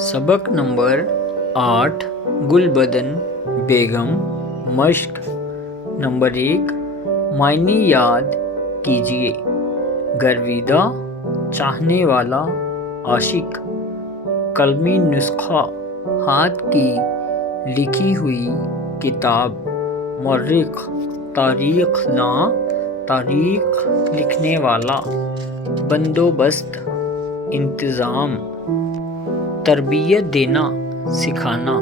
سبق نمبر 8 گلبدن بیگم مشق نمبر 1 معنی یاد کیجیے۔ گرویدہ چاہنے والا عاشق، قلمی نسخہ ہاتھ کی لکھی ہوئی کتاب، مورخ تاریخ داں تاریخ لکھنے والا، بندوبست انتظام، تربیت دینا سکھانا،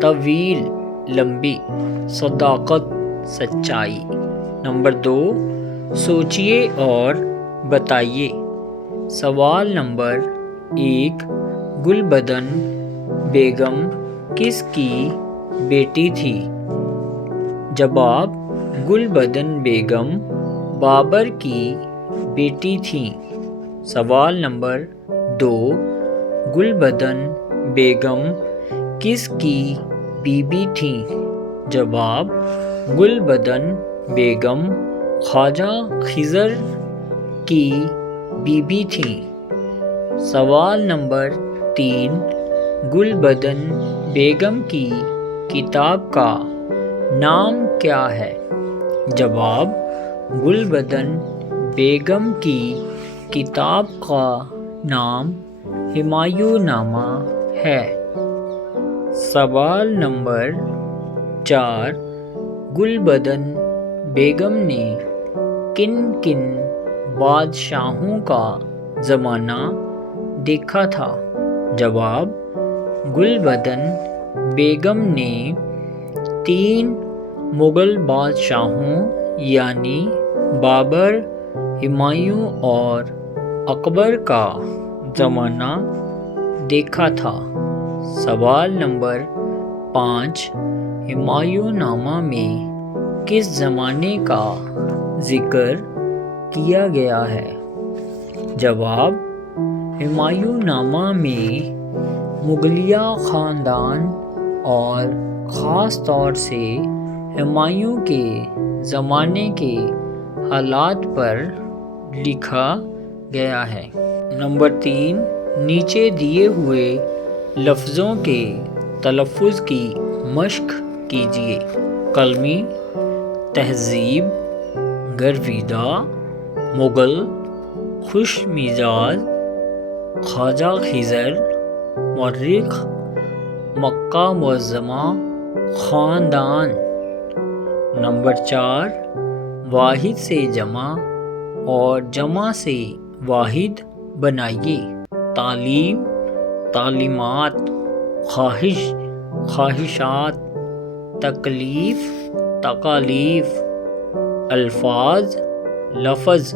طویل لمبی، صداقت سچائی۔ نمبر 2 سوچئے اور بتائیے۔ سوال نمبر 1 گلبدن بیگم کس کی بیٹی تھی؟ جواب: گلبدن بیگم بابر کی بیٹی تھیں۔ سوال نمبر 2 گلبدن بیگم کس کی بیوی تھیں؟ جواب: گلبدن بیگم خواجہ خضر کی بیوی تھیں۔ سوال نمبر 3 گلبدن بیگم کی کتاب کا نام کیا ہے؟ جواب: گلبدن بیگم کی کتاب کا نام ہمایوں نامہ ہے۔ سوال نمبر 4 گلبدن بیگم نے کن کن بادشاہوں کا زمانہ دیکھا تھا؟ جواب: گلبدن بیگم نے 3 مغل بادشاہوں یعنی بابر، ہمایوں اور اکبر کا زمانہ دیکھا تھا۔ سوال نمبر 5 ہمایوں نامہ میں کس زمانے کا ذکر کیا گیا ہے؟ جواب: ہمایوں نامہ میں مغلیہ خاندان اور خاص طور سے ہمایوں کے زمانے کے حالات پر لکھا گیا ہے۔ نمبر 3 نیچے دیے ہوئے لفظوں کے تلفظ کی مشق کیجیے۔ قلمی، تہذیب، گرویدہ، مغل، خوش مزاج، خواجہ خضر، مورخ، مکہ معظمہ، خاندان۔ نمبر 4 واحد سے جمع اور جمع سے واحد بنائیے۔ تعلیم، تعلیمات، خواہش، خواہشات، تکلیف، تکالیف، الفاظ، لفظ،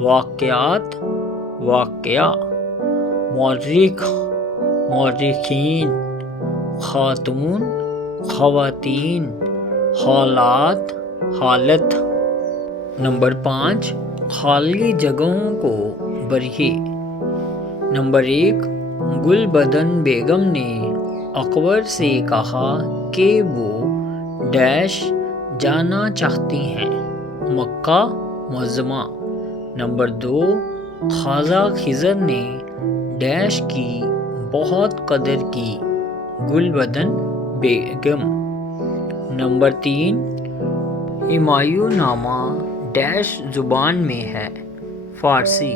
واقعات، واقعہ، مورخ، مورخین، خاتون، خواتین، حالات، حالت۔ نمبر 5 خالی جگہوں کو بھریے۔ نمبر 1 گلبدن بیگم نے اکبر سے کہا کہ وہ ڈیش جانا چاہتی ہیں، مکہ معظمہ۔ نمبر 2 خواجہ خضر نے ڈیش کی بہت قدر کی، گلبدن بیگم۔ نمبر 3 ہمایوں نامہ ڈیش زبان میں ہے، فارسی۔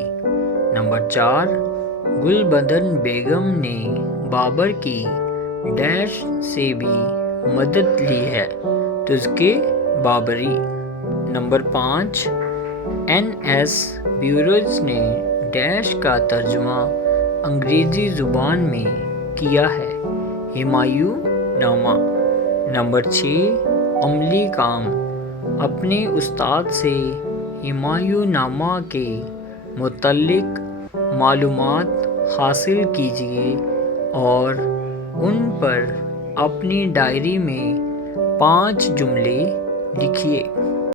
نمبر 4 گلبدن بیگم نے بابر کی ڈیش سے بھی مدد لی ہے، تذکرہ بابری۔ نمبر 5 این ایس بیروز نے ڈیش کا ترجمہ انگریزی زبان میں کیا ہے، ہمایوں نامہ۔ نمبر 6 عملی کام، اپنے استاد سے ہمایوں نامہ کے متعلق معلومات حاصل کیجیے اور ان پر اپنی ڈائری میں 5 جملے لکھیے۔